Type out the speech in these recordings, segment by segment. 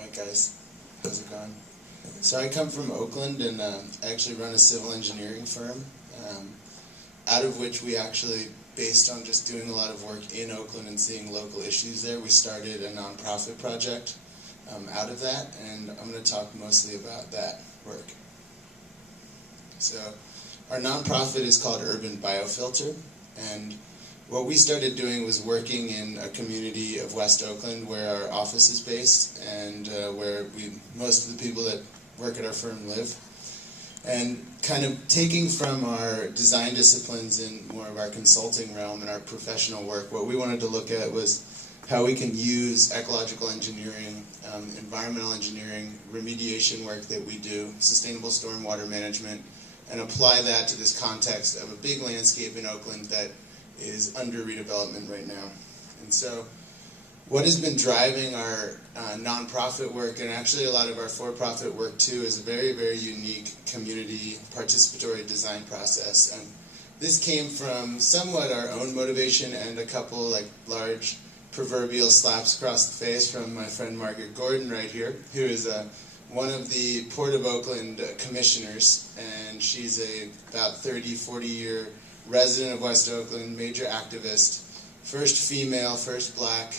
Alright guys, how's it going? So I come from Oakland and actually run a civil engineering firm, out of which we actually, based on just doing a lot of work in Oakland and seeing local issues there, we started a nonprofit project out of that, and I'm going to talk mostly about that work. So our nonprofit is called Urban BioFilter, and what we started doing was working in a community of West Oakland where our office is based and where most of the people that work at our firm live. And kind of taking from our design disciplines in more of our consulting realm and our professional work, what we wanted to look at was how we can use ecological engineering, environmental engineering, remediation work that we do, sustainable stormwater management, and apply that to this context of a big landscape in Oakland that is under redevelopment right now. And so what has been driving our nonprofit work, and actually a lot of our for-profit work too, is a very, very unique community participatory design process. And this came from somewhat our own motivation and a couple large proverbial slaps across the face from my friend Margaret Gordon right here, who is one of the Port of Oakland commissioners, and she's a about 40 year resident of West Oakland, major activist, first female, first black,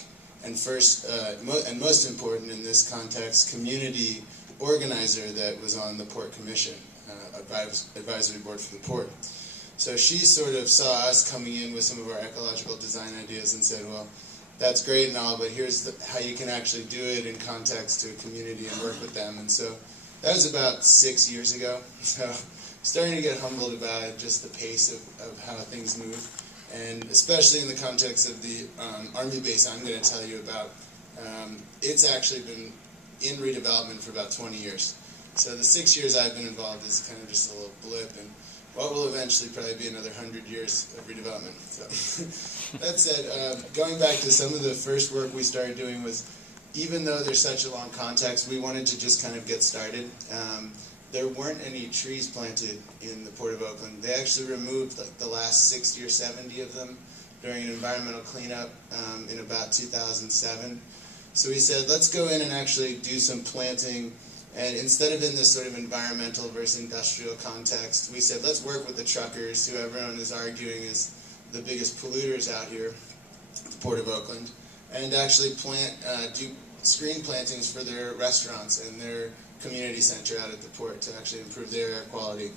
and first, and most important in this context, community organizer that was on the Port Commission, advisory board for the Port. So she sort of saw us coming in with some of our ecological design ideas and said, well, that's great and all, but here's how you can actually do it in context to a community and work with them. And so that was about 6 years ago. So starting to get humbled about just the pace of how things move, and especially in the context of the Army base I'm going to tell you about. It's actually been in redevelopment for about 20 years. So the 6 years I've been involved is kind of just a little blip, and what will eventually probably be another 100 years of redevelopment. So that said, going back to some of the first work we started doing was, even though there's such a long context, we wanted to just kind of get started. There weren't any trees planted in the Port of Oakland. They actually removed the last 60 or 70 of them during an environmental cleanup in about 2007. So we said, let's go in and actually do some planting, and instead of in this sort of environmental versus industrial context, we said, let's work with the truckers, who everyone is arguing is the biggest polluters out here at the Port of Oakland, and actually do screen plantings for their restaurants and their community center out at the port to actually improve their air quality.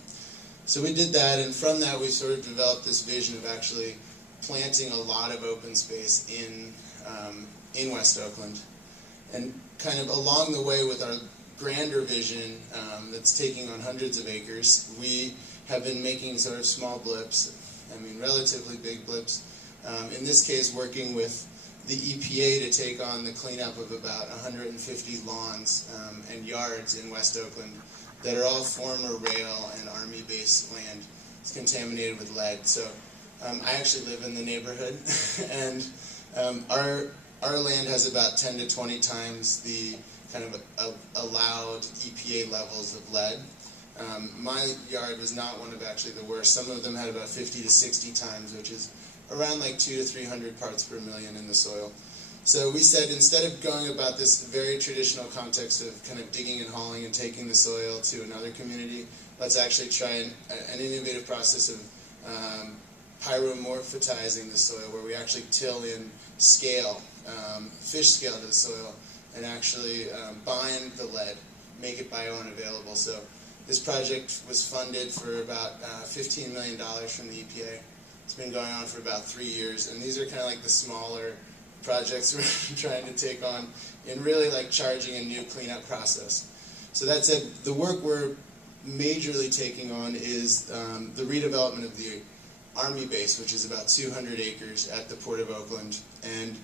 So we did that, and from that we sort of developed this vision of actually planting a lot of open space in West Oakland. And kind of along the way with our grander vision that's taking on hundreds of acres, we have been making sort of small blips, relatively big blips. In this case, working with the EPA to take on the cleanup of about 150 lawns and yards in West Oakland that are all former rail and Army base land. It's contaminated with lead. So I actually live in the neighborhood, and our land has about 10 to 20 times the kind of allowed EPA levels of lead. My yard was not one of actually the worst. Some of them had about 50 to 60 times, which is around 200 to 300 parts per million in the soil. So we said, instead of going about this very traditional context of kind of digging and hauling and taking the soil to another community, let's actually try an innovative process of pyromorphitizing the soil, where we actually till in scale, fish scale to the soil, and actually bind the lead, make it bio-unavailable. So this project was funded for about $15 million from the EPA. It's been going on for about 3 years, and these are kind of like the smaller projects we're trying to take on in really charging a new cleanup process. So that said, the work we're majorly taking on is the redevelopment of the Army base, which is about 200 acres at the Port of Oakland. And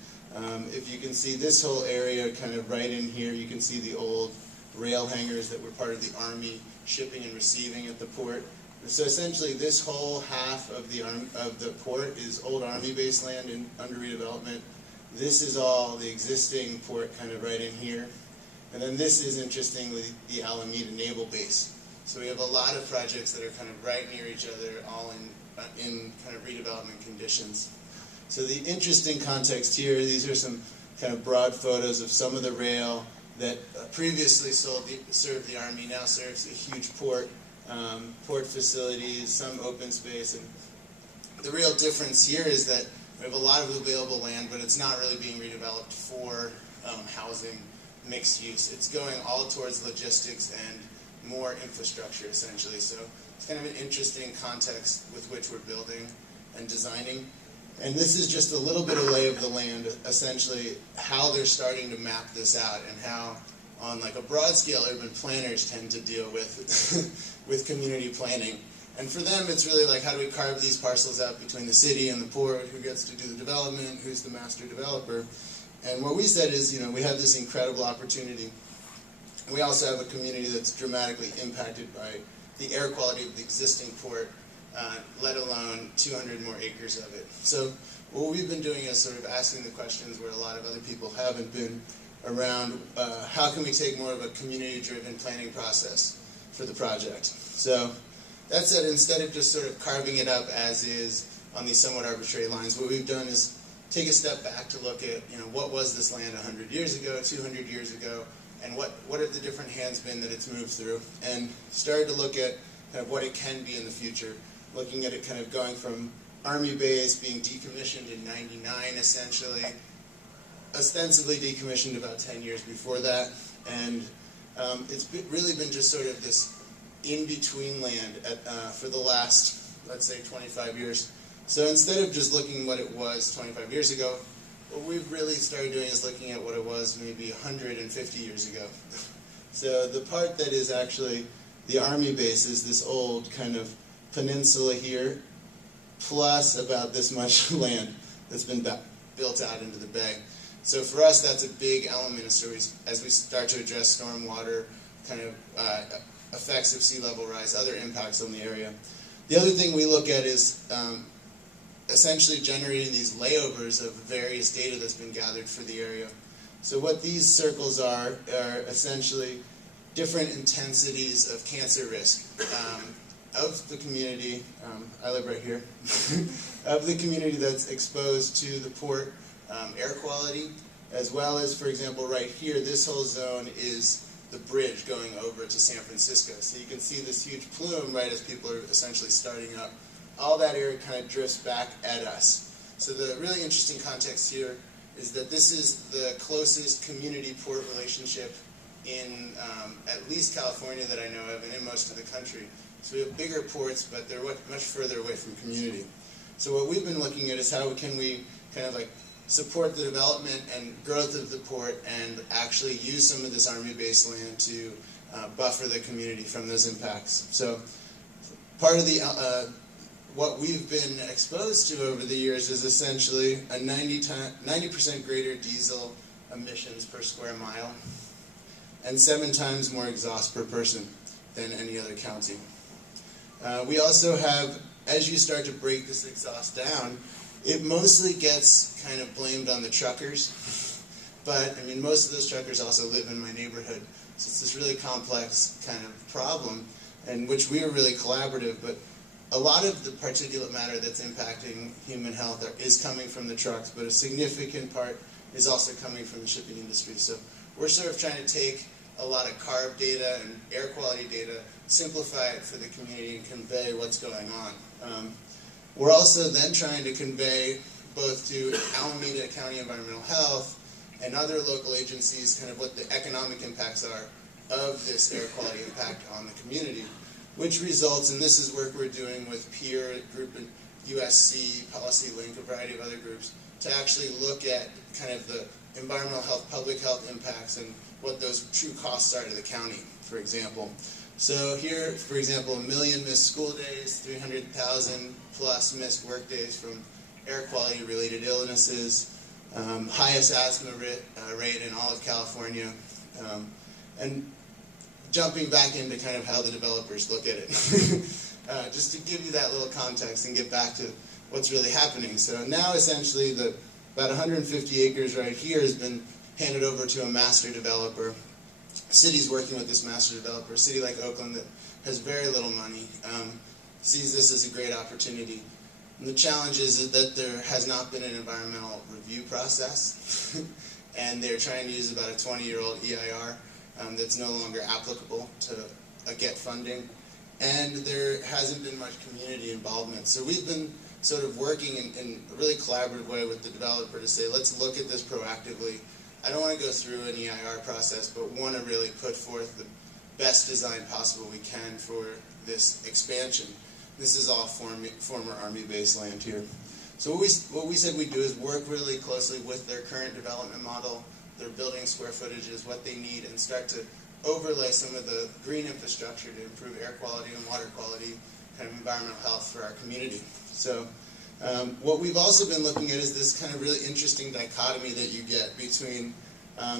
if you can see this whole area kind of right in here, you can see the old rail hangars that were part of the Army shipping and receiving at the port. So essentially, this whole half of the port is old Army base land under redevelopment. This is all the existing port kind of right in here. And then this is, interestingly, the Alameda Naval Base. So we have a lot of projects that are kind of right near each other, all in kind of redevelopment conditions. So the interesting context here, these are some kind of broad photos of some of the rail that previously served the Army, now serves a huge port facilities, some open space. And the real difference here is that we have a lot of available land, but it's not really being redeveloped for housing, mixed use. It's going all towards logistics and more infrastructure, essentially. So it's kind of an interesting context with which we're building and designing. And this is just a little bit of lay of the land, essentially how they're starting to map this out and how, on like a broad scale, urban planners tend to deal with with community planning. And for them, it's really like, how do we carve these parcels out between the city and the port? Who gets to do the development? Who's the master developer? And what we said is, we have this incredible opportunity. And we also have a community that's dramatically impacted by the air quality of the existing port, let alone 200 more acres of it. So what we've been doing is sort of asking the questions where a lot of other people haven't been around, how can we take more of a community-driven planning process for the project? So that said, instead of just sort of carving it up as is on these somewhat arbitrary lines, what we've done is take a step back to look at, what was this land 100 years ago, 200 years ago, and what have the different hands been that it's moved through, and started to look at kind of what it can be in the future, looking at it kind of going from Army base, being decommissioned in '99 essentially, ostensibly decommissioned about 10 years before that, and it's really been just sort of this in-between land for the last, let's say, 25 years. So instead of just looking at what it was 25 years ago, what we've really started doing is looking at what it was maybe 150 years ago. So the part that is actually the Army base is this old kind of peninsula here, plus about this much land that's been built out into the bay. So for us, that's a big element as we start to address stormwater, kind of effects of sea level rise, other impacts on the area. The other thing we look at is essentially generating these layovers of various data that's been gathered for the area. So what these circles are essentially different intensities of cancer risk of the community, I live right here, of the community that's exposed to the port air quality, as well as, for example, right here, this whole zone is the bridge going over to San Francisco. So you can see this huge plume right as people are essentially starting up. All that area kind of drifts back at us. So the really interesting context here is that this is the closest community-port relationship in at least California that I know of, and in most of the country. So we have bigger ports, but they're much further away from community. So what we've been looking at is how can we kind of like support the development and growth of the port and actually use some of this Army-based land to buffer the community from those impacts. So part of the what we've been exposed to over the years is essentially a 90% greater diesel emissions per square mile and 7 times more exhaust per person than any other county. We also have, as you start to break this exhaust down, it mostly gets kind of blamed on the truckers, but I mean most of those truckers also live in my neighborhood, so it's this really complex kind of problem in which we are really collaborative, but a lot of the particulate matter that's impacting human health is coming from the trucks, but a significant part is also coming from the shipping industry. So we're sort of trying to take a lot of carb data and air quality data, simplify it for the community and convey what's going on. We're also then trying to convey both to Alameda County Environmental Health and other local agencies kind of what the economic impacts are of this air quality impact on the community, which results, and this is work we're doing with peer group and USC, Policy Link, a variety of other groups, to actually look at kind of the environmental health, public health impacts and what those true costs are to the county, for example. So here, for example, 1 million missed school days, 300,000 plus missed work days from air quality related illnesses, highest asthma rate in all of California, and jumping back into kind of how the developers look at it. Just to give you that little context and get back to what's really happening. So now essentially about 150 acres right here has been handed over to a master developer. City's working with this master developer. A city like Oakland that has very little money sees this as a great opportunity. And the challenge is that there has not been an environmental review process. and they're trying to use about a 20-year-old EIR that's no longer applicable to get funding, and there hasn't been much community involvement. So we've been sort of working in a really collaborative way with the developer to say, let's look at this proactively. I don't want to go through an EIR process, but want to really put forth the best design possible we can for this expansion. This is all former Army base land here. So what we said we'd do is work really closely with their current development model, their building square footages, what they need, and start to overlay some of the green infrastructure to improve air quality and water quality, kind of environmental health for our community. So what we've also been looking at is this kind of really interesting dichotomy that you get between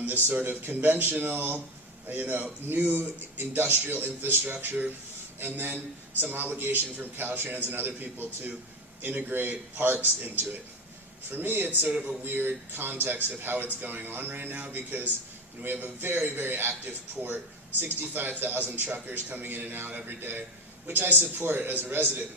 this sort of conventional, new industrial infrastructure, and then some obligation from Caltrans and other people to integrate parks into it. For me, it's sort of a weird context of how it's going on right now, because we have a very, very active port, 65,000 truckers coming in and out every day, which I support as a resident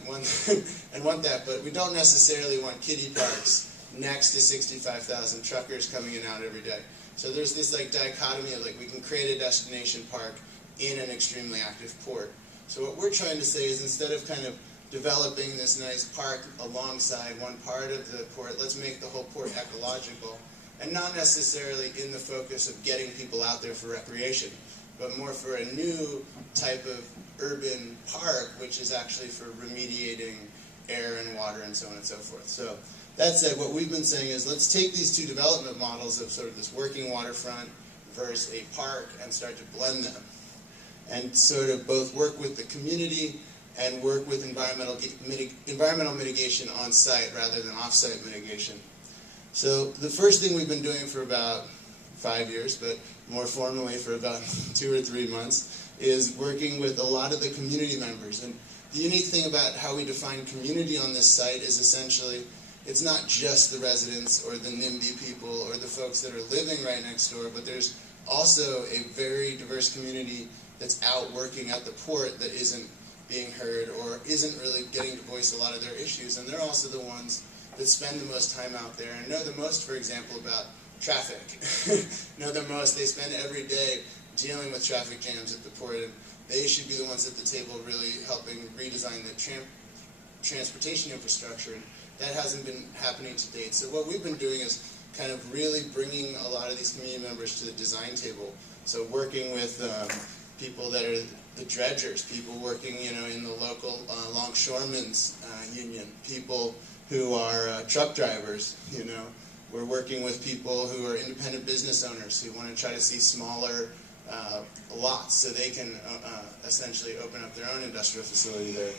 and want that, but we don't necessarily want kiddie parks next to 65,000 truckers coming in and out every day. So there's this dichotomy of we can create a destination park in an extremely active port. So what we're trying to say is, instead of kind of developing this nice park alongside one part of the port, let's make the whole port ecological, and not necessarily in the focus of getting people out there for recreation, but more for a new type of urban park, which is actually for remediating air and water and so on and so forth. So that said, what we've been saying is, let's take these two development models of sort of this working waterfront versus a park and start to blend them, and sort of both work with the community and work with environmental mitigation on site rather than off-site mitigation. So the first thing we've been doing for about 5 years, but more formally for about 2 or 3 months, is working with a lot of the community members. And the unique thing about how we define community on this site is essentially, it's not just the residents or the NIMBY people or the folks that are living right next door, but there's also a very diverse community that's out working at the port that isn't being heard or isn't really getting to voice a lot of their issues. And they're also the ones that spend the most time out there and know the most, for example, about traffic. Know the most. They spend every day dealing with traffic jams at the port, and they should be the ones at the table really helping redesign the transportation infrastructure. And that hasn't been happening to date. So what we've been doing is kind of really bringing a lot of these community members to the design table. So working with people that are the dredgers, people working, in the local longshoremen's union, people who are truck drivers, We're working with people who are independent business owners who want to try to see smaller lots so they can essentially open up their own industrial facility there.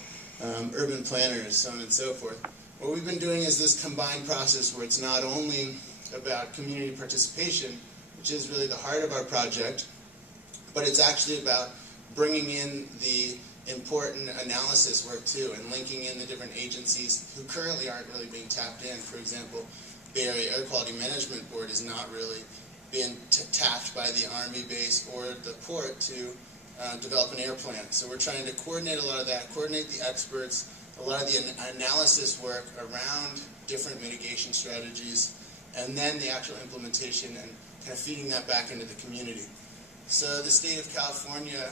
Urban planners, so on and so forth. What we've been doing is this combined process where it's not only about community participation, which is really the heart of our project, but it's actually about bringing in the important analysis work too, and linking in the different agencies who currently aren't really being tapped in. For example, Bay Area Air Quality Management Board is not really being tapped by the Army base or the port to develop an air plan. So we're trying to coordinate a lot of that, coordinate the experts, a lot of the analysis work around different mitigation strategies, and then the actual implementation and kind of feeding that back into the community. So the state of California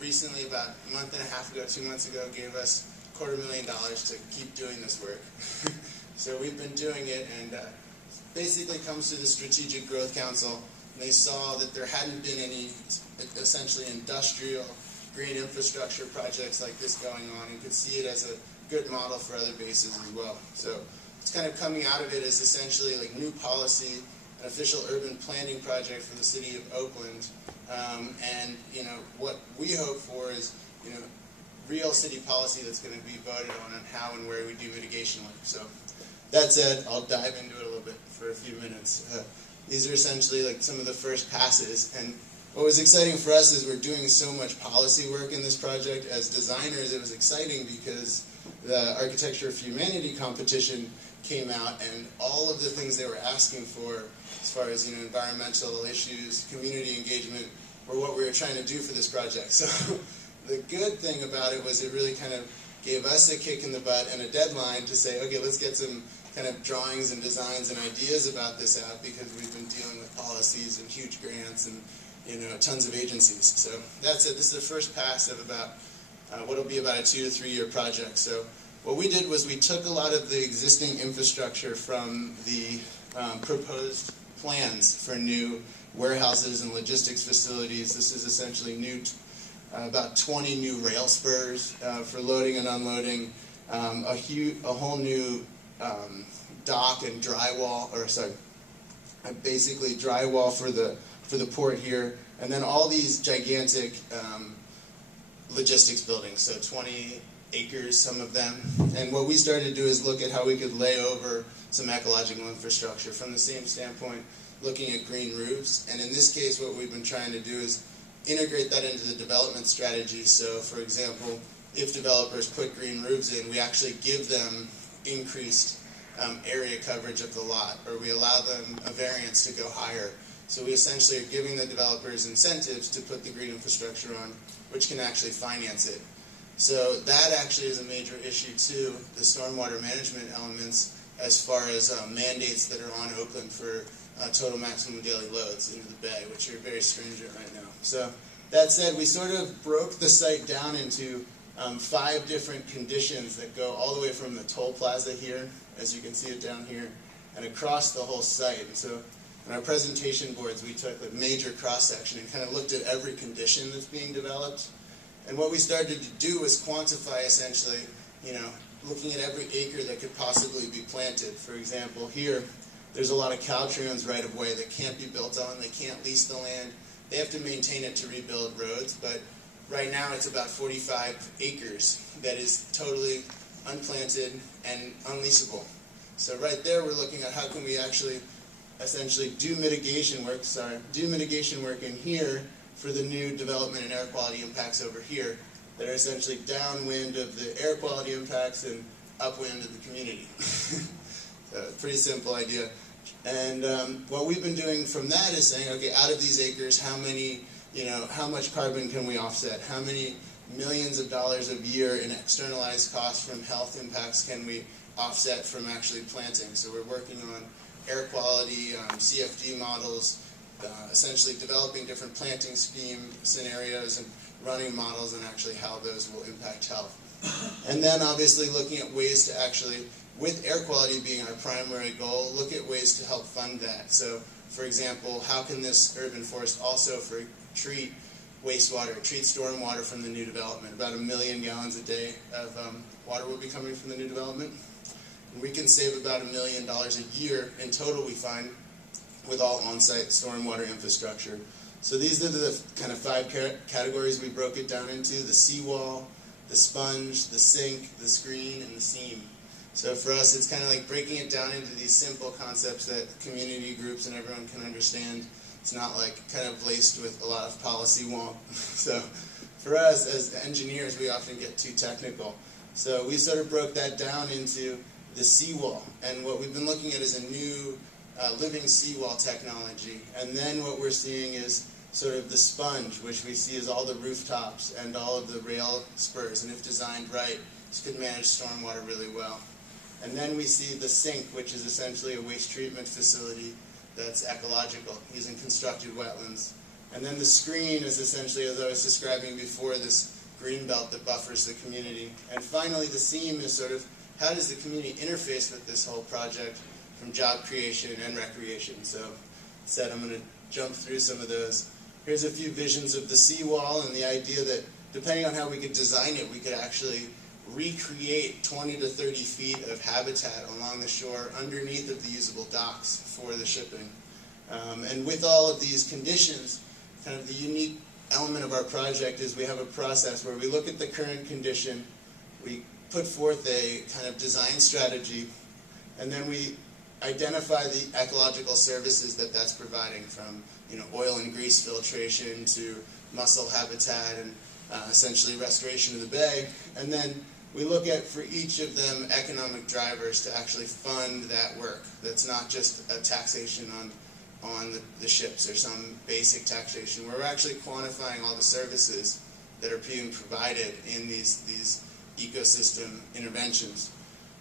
recently, about a month and a half ago, 2 months ago, gave us $250,000 to keep doing this work. So we've been doing it, and basically comes to the Strategic Growth Council, and they saw that there hadn't been any essentially industrial green infrastructure projects like this going on, and could see it as a good model for other bases as well. So it's kind of coming out of it as essentially like new policy, an official urban planning project for the city of Oakland, and what we hope for is real city policy that's going to be voted on how and where we do mitigation work. So that said, I'll dive into it a little bit for a few minutes. These are essentially like some of the first passes, and what was exciting for us is we're doing so much policy work in this project. As designers, it was exciting because the Architecture of Humanity competition came out, and all of the things they were asking for as far as environmental issues, community engagement, were what we were trying to do for this project. So the good thing about it was it really kind of gave us a kick in the butt and a deadline to say, okay, let's get some kind of drawings and designs and ideas about this out, because we've been dealing with policy policies and huge grants and tons of agencies. So that's it. This is the first pass of about what'll be about a 2 to 3 year project. So what we did was we took a lot of the existing infrastructure from the proposed plans for new warehouses and logistics facilities. This is essentially new, about 20 new rail spurs for loading and unloading, a whole new dock and drywall, or sorry, basically drywall for the port here, and then all these gigantic logistics buildings, so 20 acres, some of them. And what we started to do is look at how we could lay over some ecological infrastructure from the same standpoint, looking at green roofs. And in this case, what we've been trying to do is integrate that into the development strategy. So, for example, if developers put green roofs in, we actually give them increased area coverage of the lot, or we allow them a variance to go higher. So we essentially are giving the developers incentives to put the green infrastructure on, which can actually finance it. So that actually is a major issue too, the stormwater management elements, as far as mandates that are on Oakland for total maximum daily loads into the bay, which are very stringent right now. So that said, we sort of broke the site down into 5 different conditions that go all the way from the toll plaza here, as you can see it down here, and across the whole site. And so in our presentation boards, we took a major cross-section and kind of looked at every condition that's being developed. And what we started to do was quantify, essentially, looking at every acre that could possibly be planted. For example, here, there's a lot of Caltrans right-of-way that can't be built on. They can't lease the land. They have to maintain it to rebuild roads, but right now it's about 45 acres that is totally unplanted and unleasable. So right there we're looking at how can we actually essentially do mitigation work in here for the new development and air quality impacts over here that are essentially downwind of the air quality impacts and upwind of the community. So, pretty simple idea. And what we've been doing from that is saying, okay, out of these acres, how much carbon can we offset? How many millions of dollars a year in externalized costs from health impacts can we offset from actually planting? So we're working on air quality, CFD models, essentially developing different planting scheme scenarios and running models and actually how those will impact health. And then obviously looking at ways to actually, with air quality being our primary goal, look at ways to help fund that. So for example, how can this urban forest also treat wastewater, treat stormwater from the new development? About 1 million gallons a day of water will be coming from the new development. And we can save about $1 million a year in total, we find, with all on-site stormwater infrastructure. So these are the kind of 5 categories we broke it down into: the seawall, the sponge, the sink, the screen, and the seam. So for us, it's kind of like breaking it down into these simple concepts that community groups and everyone can understand. It's not like kind of laced with a lot of policy wonk. So for us as engineers, we often get too technical. So we sort of broke that down into the seawall. And what we've been looking at is a new living seawall technology. And then what we're seeing is sort of the sponge, which we see as all the rooftops and all of the rail spurs. And if designed right, this could manage stormwater really well. And then we see the sink, which is essentially a waste treatment facility that's ecological, using constructed wetlands. And then the screen is essentially, as I was describing before, this green belt that buffers the community. And finally, the seam is sort of, how does the community interface with this whole project from job creation and recreation? So, I'm going to jump through some of those. Here's a few visions of the seawall and the idea that depending on how we could design it, we could actually recreate 20 to 30 feet of habitat along the shore underneath of the usable docks for the shipping. And with all of these conditions, kind of the unique element of our project is we have a process where we look at the current condition, we put forth a kind of design strategy, and then we identify the ecological services that that's providing, from oil and grease filtration to mussel habitat and essentially restoration of the bay. And then we look at, for each of them, economic drivers to actually fund that work. That's not just a taxation on the ships or some basic taxation, where we're actually quantifying all the services that are being provided in these ecosystem interventions.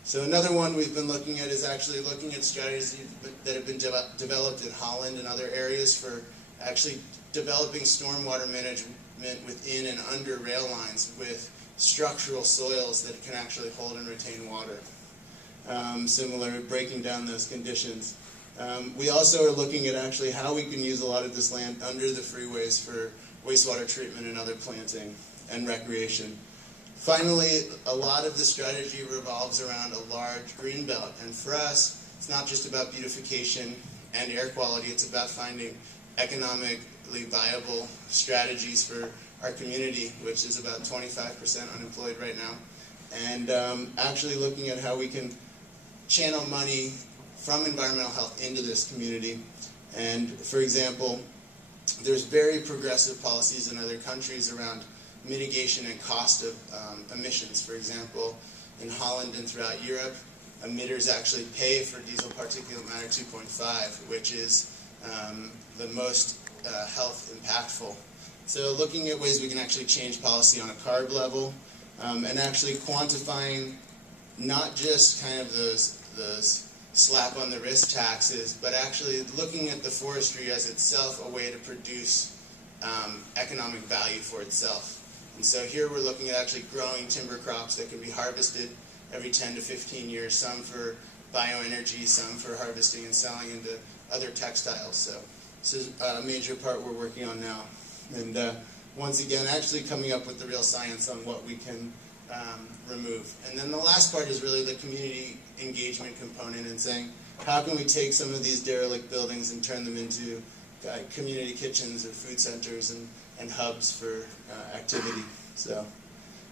So another one we've been looking at is actually looking at strategies that have been developed in Holland and other areas for actually developing stormwater management within and under rail lines with structural soils that can actually hold and retain water. Similar, breaking down those conditions. We also are looking at actually how we can use a lot of this land under the freeways for wastewater treatment and other planting and recreation. Finally, a lot of the strategy revolves around a large green belt, and for us, it's not just about beautification and air quality, it's about finding economically viable strategies for our community, which is about 25% unemployed right now, and actually looking at how we can channel money from environmental health into this community. And for example, there's very progressive policies in other countries around mitigation and cost of emissions. For example, in Holland and throughout Europe, emitters actually pay for diesel particulate matter 2.5, which is the most health impactful. So looking at ways we can actually change policy on a carb level, and actually quantifying not just kind of those slap on the wrist taxes, but actually looking at the forestry as itself a way to produce economic value for itself. And so here we're looking at actually growing timber crops that can be harvested every 10 to 15 years, some for bioenergy, some for harvesting and selling into other textiles. So this is a major part we're working on now. And once again, actually coming up with the real science on what we can remove. And then the last part is really the community engagement component and saying, how can we take some of these derelict buildings and turn them into community kitchens or food centers and hubs for activity. So,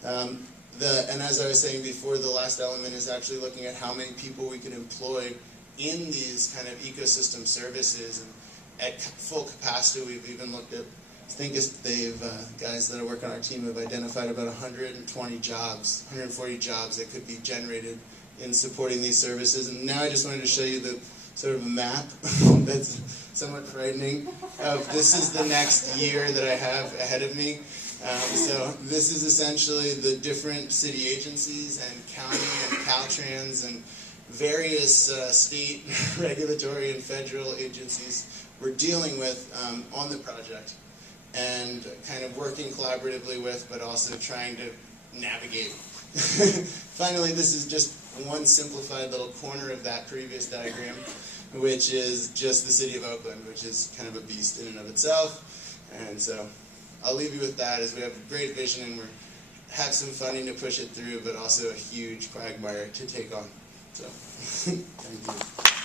and as I was saying before, the last element is actually looking at how many people we can employ in these kind of ecosystem services. And at full capacity, we've even looked at, I think they've, guys that work on our team have identified about 120 jobs, 140 jobs that could be generated in supporting these services. And now I just wanted to show you the sort of a map that's somewhat frightening. This is the next year that I have ahead of me. So this is essentially the different city agencies and county and Caltrans and various state regulatory and federal agencies we're dealing with on the project and kind of working collaboratively with, but also trying to navigate. Finally, this is just one simplified little corner of that previous diagram, which is just the city of Oakland, which is kind of a beast in and of itself. And so I'll leave you with that, as we have a great vision and we have some funding to push it through, but also a huge quagmire to take on. So, thank you.